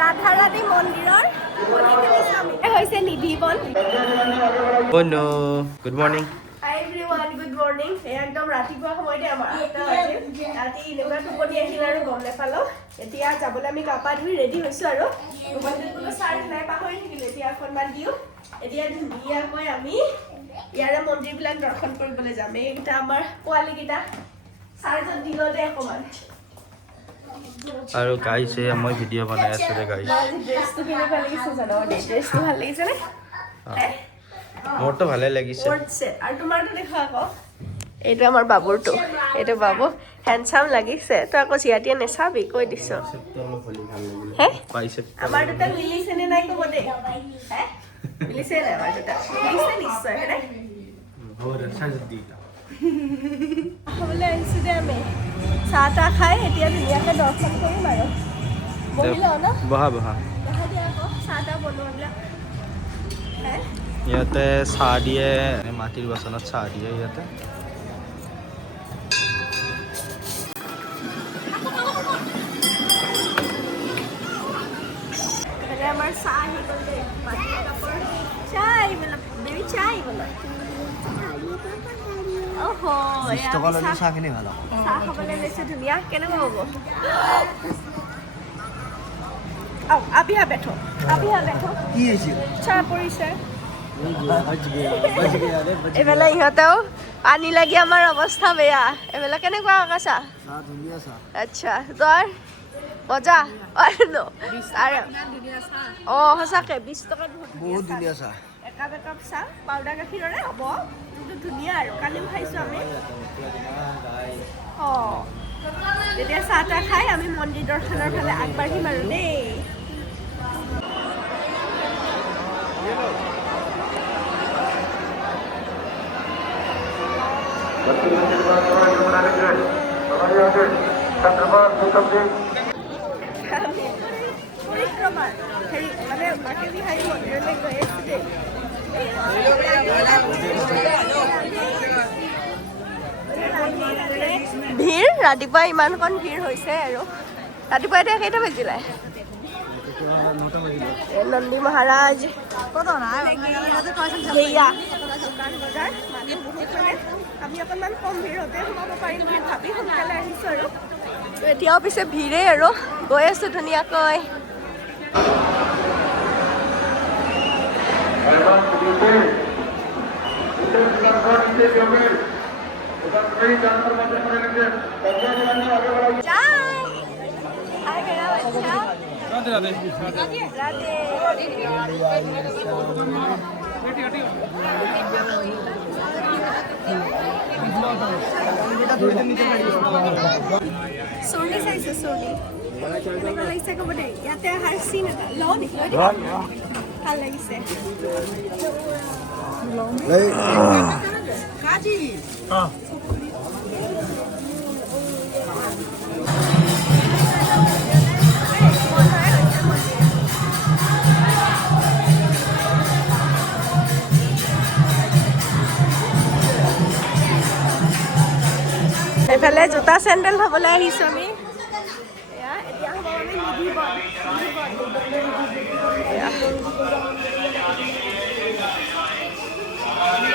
ৰাধাৰাণী মন্দিৰৰ হৈছে Nidhivan. Oh no. Good morning. Hi everyone, good morning. একদম ৰাতিপুৱা সময়তে আমাৰ ৰাতি এনেকুৱা টোপনি আহিল আৰু গম নাপালো। এতিয়া যাবলৈ আমি গা পা ধুই ৰেডি হৈছো আৰু মোবাইলটোত কোনো চাৰ্জ নাই, পাহৰি থাকিলো। এতিয়া অকণমান দিওঁ। এতিয়া ধুনীয়াকৈ আমি ইয়াৰে মন্দিৰবিলাক দৰ্শন কৰিবলৈ যাম। এইকেইটা আমাৰ পোৱালীকেইটা চাৰ্জত দিলতে অকণমান। আৰু গাইছ মই ভিডিঅ' বনাই আছো ৰে গাইছ। ড্ৰেছটো কেনেকুৱা লাগিছে জানো? ড্ৰেছটো ভাল লাগিছে নে? মোৰতো ভালে লাগিছে। আৰু তোমাৰটো দেখা আকৌ। এইটো আমাৰ বাবুৰটো। এইটো বাবু হেণ্ডচাম লাগিছে। তই আকৌ চিয়াটিয়ে নেচাবি কৈ দিছ। আমাৰ দুটা মিলিছে নে নাই ক'ব দেই। মিলিছে নাই আমাৰ দুটা? মিলিছে নিশ্চয় হয়নে? খাবলৈ আহিছোঁ যে আমি চাহ তাহ খাই এতিয়া ধুনীয়াকৈ দৰ্শন কৰিম আৰু বহি লওঁ ন? বহা বহা। দেখা দিয়া আকৌ চাহ তাহ বনোৱাবিলাক। ইয়াতে চাহ দিয়ে, মাটিৰ বাচনত চাহ দিয়ে ইয়াতে। আমাৰ চাহ আহি গ'ল দেই। মাটিৰ কাপৰ চাহ মানে বেবি চাহ বোলে। চাহ খাবলৈ লৈছে ধুনীয়া। কেনেকুৱা হ'ব? अभी यहाँ बैठो, अभी यहाँ बैठो। चाह পৰিছে। এইফালে ইহঁতেও পানী লাগি আমাৰ অৱস্থা বেয়া। এইফালে কেনেকুৱা আকাশা? আচ্ছা তই মজা। অঁ সঁচাকে 20 টকাত বহুত ধুনীয়া চাহ। একাপ একাপ চাহ পাউডাৰ গাখীৰৰে হ'ব, কিন্তু ধুনীয়া আৰু কালিও খাইছোঁ আমি। অঁ তেতিয়া চাহ তাহ খাই আমি মন্দিৰ দৰ্শনৰ ফালে আগবাঢ়িম আৰু দেই। হেৰি মানে বাকী বিহাৰী মন্দিৰলৈ গৈ আছোঁ দেই। ভিৰ ৰাতিপুৱা ইমানকণ ভিৰ হৈছে আৰু ৰাতিপুৱা এতিয়া কেইটা বাজিলে? নন্দী মহাৰাজ সেয়া দোকান বজাৰ মানুহ বহুত মানে আমি অকণমান কম ভিৰতে সোমাব পাৰিম বুলি ভাবি সোনকালে আহিছোঁ আৰু এতিয়াও পিছে ভিৰেই আৰু গৈ আছোঁ ধুনীয়াকৈ। চৰ্ণি চাইছোঁ চৰ্ণি কেনেকুৱা লাগিছে ক'ব দেই। ইয়াতে অহাৰ চিন এটা লওঁ নেকি? ভাল লাগিছে। এইফালে জোতা চেণ্ডেল থ'বলৈ আহিছোঁ আমি। এতিয়া হ'ব আমি নিধিবন।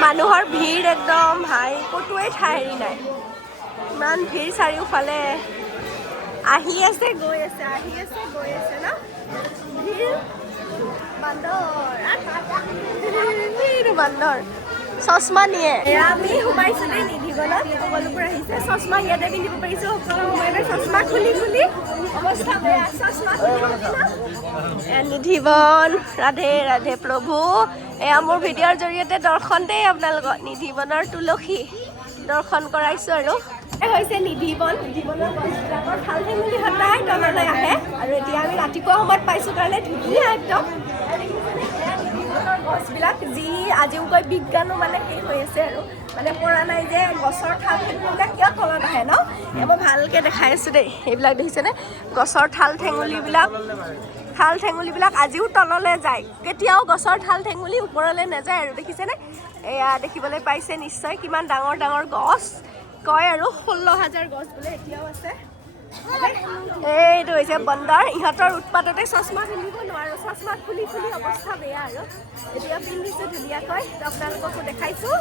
মানুহৰ ভিৰ একদম ভাই ক'তোৱে ঠাই হেৰি নাই, ইমান ভিৰ চাৰিওফালে। আহি আছে গৈ আছে, আহি আছে গৈ আছে ন ভিৰ। বান্দৰ চশমা নিয়ে। আমি সোমাইছোঁ দেই নিধিবনত। সকলোবোৰ আহিছে চশমা ইয়াতে পিন্ধিব পাৰিছোঁ। সকলো সময়তে চশমা খুলি খুলি অৱস্থা বেয়া। চশমা নিধিবন ৰাধে ৰাধে প্ৰভু। এয়া মোৰ ভিডিঅ'ৰ জৰিয়তে দৰ্শন দেই আপোনালোকক। নিধিবনৰ তুলসী দৰ্শন কৰাইছোঁ আৰু হৈছে নিধিবন। নিধিবনৰ গছবিলাকৰ ঠাল ঠেঙুলি সদায় তললৈ আহে আৰু এতিয়া আমি ৰাতিপুৱা সময়ত পাইছোঁ কাৰণে ধুনীয়া একদম গছবিলাক যি আজিও কৈ বিজ্ঞানো মানে শেষ হৈ আছে আৰু মানে পৰা নাই যে গছৰ ঠাল ঠেঙুলিবিলাক কিয় তলত আহে ন। মই ভালকৈ দেখাই আছোঁ দেই। এইবিলাক দেখিছেনে গছৰ ঠাল ঠেঙুলিবিলাক আজিও তললৈ যায়। কেতিয়াও গছৰ ঠাল ঠেঙুলি ওপৰলৈ নাযায় আৰু দেখিছেনে? এয়া দেখিবলৈ পাইছে নিশ্চয় কিমান ডাঙৰ ডাঙৰ গছ। কয় আৰু 16,000 গছ বোলে এতিয়াও আছে। এইটো হৈছে বন্দৰ ইহঁতৰ উৎপাততে চশমা পিন্ধিব নোৱাৰোঁ চশমা খুলি খুলি অৱস্থা বেয়া আৰু এতিয়া পিন্ধিছোঁ ধুনীয়াকৈ আপোনালোককো দেখাইছোঁ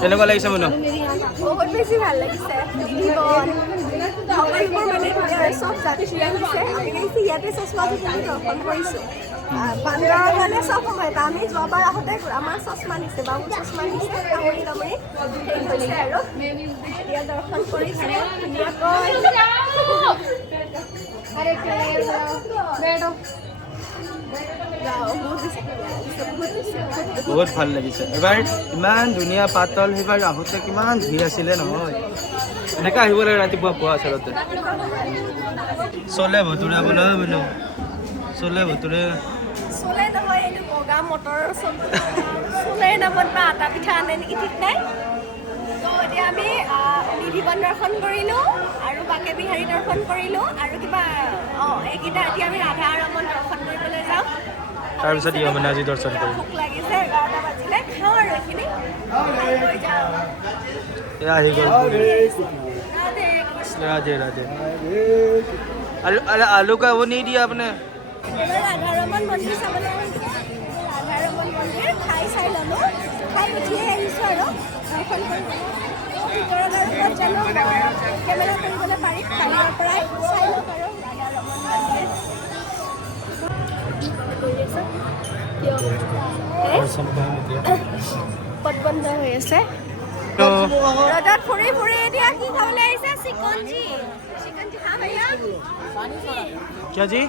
কেনেকুৱা লাগিছে মনো বহুত বেছি ভাল লাগিছে সকলোবোৰ মানে চব যাত্ৰী আহিছে ইয়াতে চশমাটো পিন্ধি দৰ্শন কৰিছোঁ বান্দৰ মানে চব সময়ত আমি যোৱাবাৰ আহোঁতে আমাৰ চশমা নিছে বাবু চশমা নিছে কামুৰি কামুৰি সেই হৈছে আৰু এতিয়া দৰ্শন কৰিছে ধুনীয়াকৈ বহুত ভাল লাগিছে এবাৰ ইমান ধুনীয়া পাতল সেইবাৰ আহোঁতে কিমান ভিৰ আছিলে নহয় এনেকৈ আহিব লাগে ৰাতিপুৱা পুৱা আচলতে চলে ভতুৰে বোলে বোলো চলে ভতুৰে চলে নহয় এইটো বগা মটৰৰ চলে নামত বা আটা পিঠা আনে নেকি ঠিক নাই তো এতিয়া আমি নিধিবন দৰ্শন কৰিলোঁ আৰু বাকে বিহাৰী দৰ্শন কৰিলোঁ আৰু কিবা এইকেইটা এতিয়া আমি ৰাধা ৰমন দৰ্শন কৰিবলৈ যাওঁ তাৰপিছত য়মুনাজী দৰ্শন কৰিম ভোক লাগিছে 11টা বাজিলে খাওঁ আৰু এইখিনি লৈ যাওঁ এয়া আহি গ'ল राधे राधे राधे आलू का वो नहीं दिया आपने राधा रमन मंदिर चाবলৈ আহিছে राधा रमन मंदिर খাই চাই ল'লোঁ খাই উঠিয়ে আহিছোঁ আৰু দৰ্শন কৰিবলৈ ভিতৰত আৰু ক'ত জানো কেমেৰা কৰিবলৈ পাৰিম বাহিৰৰ পৰাই চাই লওক আৰু ৰাধা ৰমন মন্দিৰ পথ বন্ধ হৈ আছে रजत फुरी फुरी दिया की खावले ऐसे सिकंजी सिकंजी हां भैया क्या जी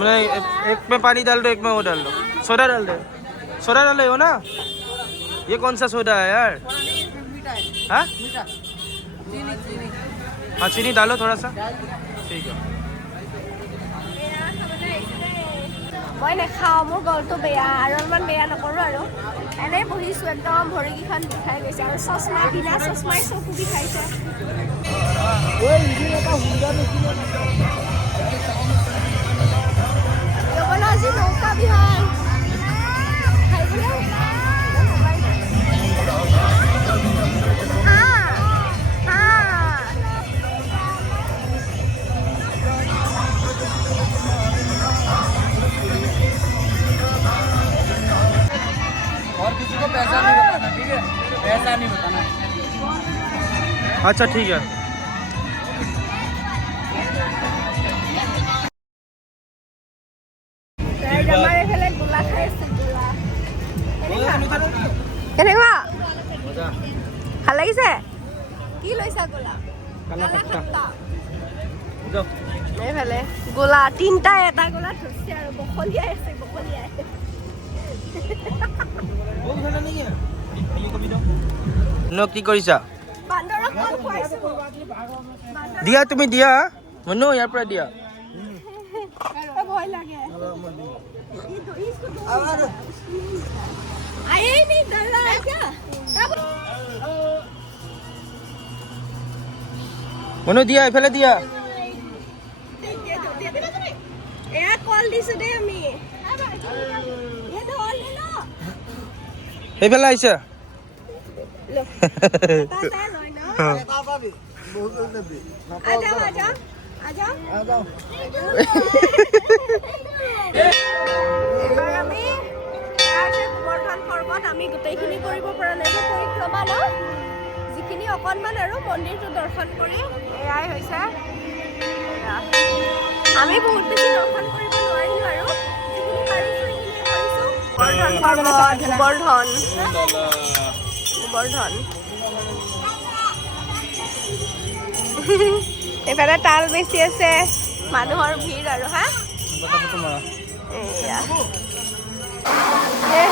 मैं एक में पानी डाल दो एक में वो डाल दो सोडा डाल दो सोडा डाल हो ना ये कौन सा सोडा है यार हाँ हाँ चीनी डालो थोड़ा सा ठीक है মই নাখাওঁ মোৰ গলটো বেয়া আৰু অলপমান বেয়া নকৰোঁ আৰু এনেই বহিছোঁ একদম ভৰিকেইখন বিষাই গৈছে আৰু চশমা বিনা চশমাই চকু বিষাইছে আজি নৌকা বিহাৰ पैसा नहीं बताना ठीक है पैसा नहीं बताना अच्छा ठीक है ভাল লাগিছে কি লৈছা গোলা এইফালে গোলা তিনিটা এটা গোলা ধৰিছে আৰু বখলিয়াই আছে বখলিয়াই কি কৰিছা দিয়া তুমি দিয়া মনো ইয়াৰ পৰা দিয়া ভয় লাগে আয়ে নি ডৰ रहा क्या মনো দিয়া এইফালে দিয়া এয়া কল দিছো দেই আমি এইফালে আহিছে আমি গোটেইখিনি কৰিব পৰা নাই পৰিক্ৰমা ন যিখিনি অকণমান আৰু মন্দিৰটো দৰ্শন কৰি এয়াই হৈছে আমি বহুত বেছি দৰ্শন কৰিব নোৱাৰিলোঁ আৰু যিখিনি পাৰিছোঁ সেইখিনি কৰিছোঁ গোবৰ্ধন এইফালে তাল বেছি আছে মানুহৰ ভিৰ আৰু হা এয়া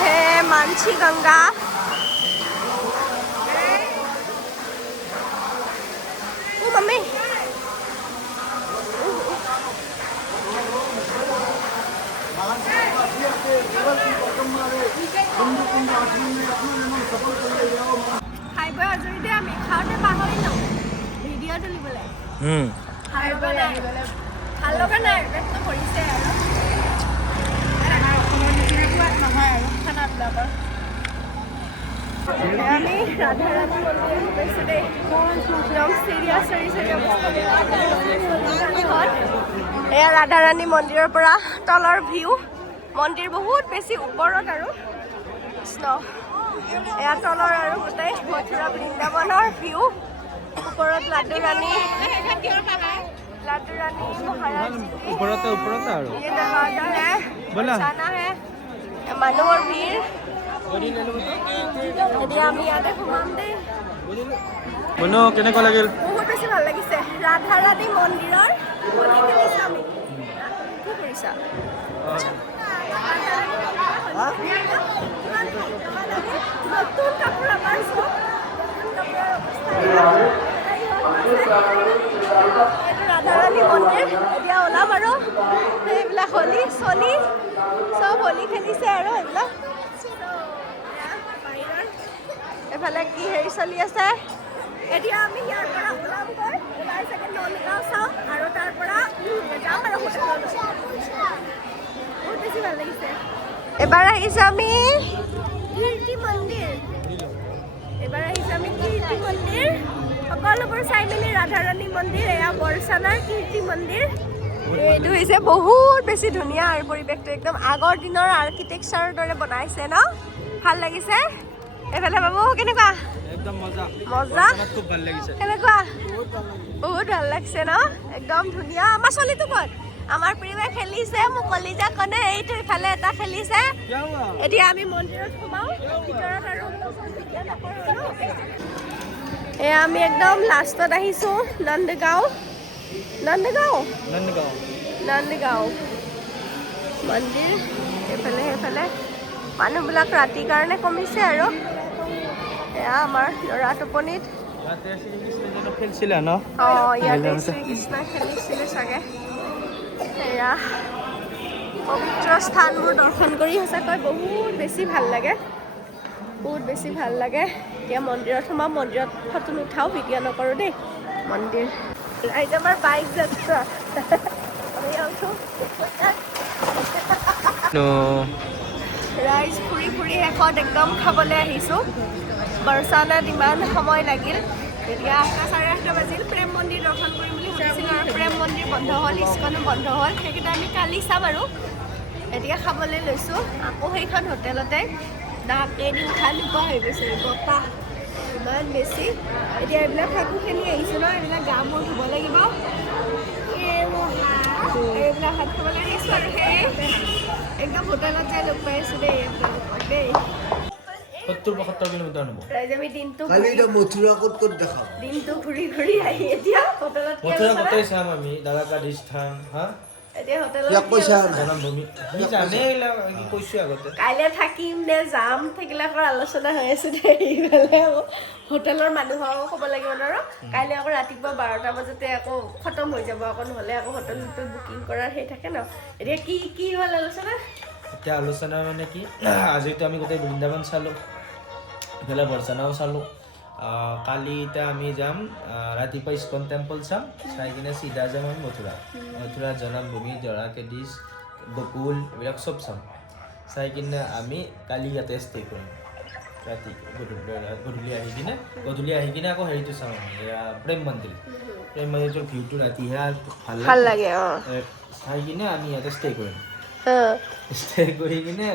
হে মানসী গংগা ও মাম্মি খাই বৈ আজৰিতে আমি খাওঁতে পাহৰিলোঁ ভিডিঅ' তুলিবলৈ ভাল লগা নাই পেটটো ভৰিছে আৰু অসমৰ নিচিনাকৈ নহয় আৰু খানাবিলাকৰ আমি ৰাধাৰাণী মন্দিৰ পাইছোঁ দেই একদম চিৰিয়াছ এয়া ৰাধাৰাণী মন্দিৰৰ পৰা তলৰ ভিউ মন্দিৰ বহুত বেছি ওপৰত আৰু কৃষ্ণ এয়া তলৰ আৰু গোটেই মথুৰা বৃন্দাবনৰ ভিউ ওপৰত লাডু ৰাণী মহাৰাজ ওপৰতে আৰু মানুহৰ ভিৰ এতিয়া আমি ইয়াতে সোমাম দেই বনো কেনেকুৱা লাগিল বহুত বেছি ভাল লাগিছে ৰাধাৰাণী মন্দিৰৰ হোলী খেলিছোঁ আমি কি কৰিছা নতুন কাপোৰ আমাৰ চব এইটো ৰাধাৰাণী মন্দিৰ এতিয়া ওলাম আৰু এইবিলাক হোলী চলি চব হোলী খেলিছে আৰু এইবিলাক এইফালে কি হেৰি চলি আছে এতিয়া আমি ইয়াৰ পৰা ওলামগৈ ওলাই চাগে নলগাঁও চাওঁ আৰু তাৰ পৰা যাম আৰু বহুত বেছি ভাল লাগিছে এবাৰ আহিছোঁ আমি কীৰ্তি মন্দিৰ সকলোবোৰ চাই মেলি ৰাধাৰাণী মন্দিৰ এয়া বৰচানাৰ কীৰ্তি মন্দিৰ এইটো হৈছে বহুত বেছি ধুনীয়া আৰু পৰিৱেশটো একদম আগৰ দিনৰ আৰ্কিটেকচাৰৰ দৰে বনাইছে ন ভাল লাগিছে এইফালে বাবু কেনেকুৱা একদম মজা মজা খুব ভাল লাগিছে কেনেকুৱা বহুত ভাল লাগছে ন একদম ধুনীয়া আমাৰ ছোৱালীটো ক'ত আমাৰ প্ৰিমে খেলিছে মোক কলিজা কনে এইটো ইফালে এটা খেলিছে এতিয়া আমি মন্দিৰত সোমাওঁ ভিতৰত আৰু এয়া আমি একদম লাষ্টত আহিছোঁ নন্দগাঁও মন্দিৰ সেইফালে মানুহবিলাক ৰাতিৰ কাৰণে কমিছে আৰু এয়া আমাৰ ল'ৰা টোপনিত খেলিছিলা ন অঁ ইয়াতে শ্ৰীকৃষ্ণই খেলিছিলে চাগে এয়া পবিত্ৰ স্থানবোৰ দৰ্শন কৰি সঁচাকৈ বহুত বেছি ভাল লাগে এতিয়া মন্দিৰত সোমাম মন্দিৰত ফটো নুঠাওঁ ভিডিঅ' নকৰোঁ দেই মন্দিৰ ৰাইজ আমাৰ বাইক যাত্ৰা ৰাইজ ফুৰি শেষত একদম খাবলৈ আহিছোঁ বৰচানাত ইমান সময় লাগিল এতিয়া 8:30 বাজিল প্ৰেম মন্দিৰ দৰ্শন কৰিম বুলি ভাবিছিলোঁ আৰু প্ৰেম মন্দিৰ বন্ধ হ'ল ইস্কনো বন্ধ হ'ল সেইকেইটা আমি কালি চাম আৰু এতিয়া খাবলৈ লৈছোঁ আকৌ সেইখন হোটেলতে ডাকেদি উশাহ নোপোৱা হৈ গৈছে বতাহ ইমান বেছি এতিয়া এইবিলাক থাকোঁ খেলি আহিছোঁ ন এইবিলাক গা মূৰ ধুব লাগিব এইবিলাক হাত খাবলৈ আহিছোঁ আৰু সেই একদম হোটেলত যাই লগ পাই আছোঁ দেই 70-75 কিলোমিটাৰ হ'ব ৰাইজ আমি দিনটো ঘূৰি আহি এতিয়া হোটেলত মথুৰা চাম আমি দ্বাৰকাধীশ থান হা এতিয়া হোটেলত জনমভূমি কৈছোঁ আগতে কাইলৈ থাকিম নে যাম থাকিলে আকৌ আলোচনা হৈ আছে দেই ইফালে আকৌ হোটেলৰ মানুহকো ক'ব লাগিব ন কাইলৈ আকৌ ৰাতিপুৱা 12টা বজাতে আকৌ খতম হৈ যাব আকৌ নহ'লে আকৌ হোটেলটো বুকিং কৰাৰ সেই থাকে ন এতিয়া কি হ'ল আলোচনা এতিয়া আলোচনা মানে কি আজিতো আমি গোটেই বৃন্দাবন চালোঁ ইফালে বৰচানাও চালোঁ কালি এতিয়া আমি যাম ৰাতিপুৱা ইস্কন টেম্পল চাম চাই কিনে চিধা যাম আমি মথুৰা জনমভূমি দ্বাৰকাধীশ গকুল এইবিলাক চব চাম চাই কিনে আমি কালি ইয়াতে ষ্টে কৰিম ৰাতি গধূলি আহি কিনে আকৌ হেৰিটো চাম আমি প্ৰেম মন্দিৰৰ ভিউটো ৰাতিহে ভাল লাগে চাই কিনে আমি ইয়াতে ষ্টে কৰিম ষ্টে কৰি কিনে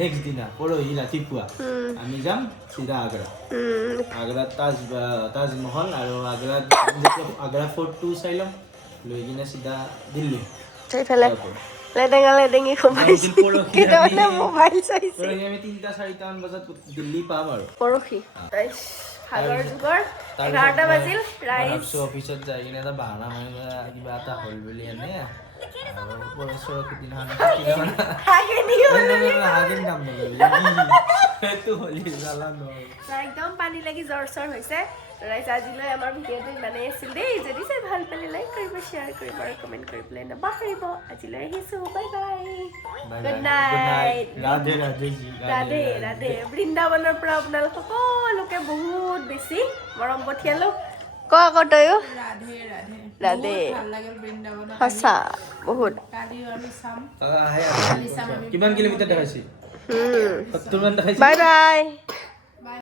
নেক্সট দিনা পৰহি ৰাতিপুৱা আমি যাম চিধা আগ্ৰাত তাজমহল আৰু আগ্ৰা ফৰ্টটো চাই ল'ম লৈ কিনে চিধা দিল্লী লেডেঙি সোমাইছে কেইটামানে মোবাইল চাইছে পৰহি আমি 3-4টা মান বজাত দিল্লী পাম আৰু পৰহি ভাগৰ যুগৰ 11টা বাজিল ৰাইজ অফিচত যাই কিনে এটা বাহানা মাৰি কিবা এটা হ'ল বুলি এনে একদম পানী লাগি জ্বৰ হৈছে ৰাইজ আজিলৈ আমাৰ ভিডিঅ'টো ইমানেই আছিল দেই যদি চাই ভাল পালে লাইক কৰিব শ্বেয়াৰ কৰিব আৰু কমেণ্ট কৰিবলৈ নাপাহৰিব আজিলৈ আহিছোঁ বাই গুড নাইট ৰাধে বৃন্দাবনৰ পৰা আপোনালোক সকলোকে বহুত বেছি মৰম পঠিয়ালোঁ ক আকৌ তয়ো ৰাধে সঁচা বহুত কিমান কিলোমিটাৰ দেখাইছি 70 মান দেখাইছি বাই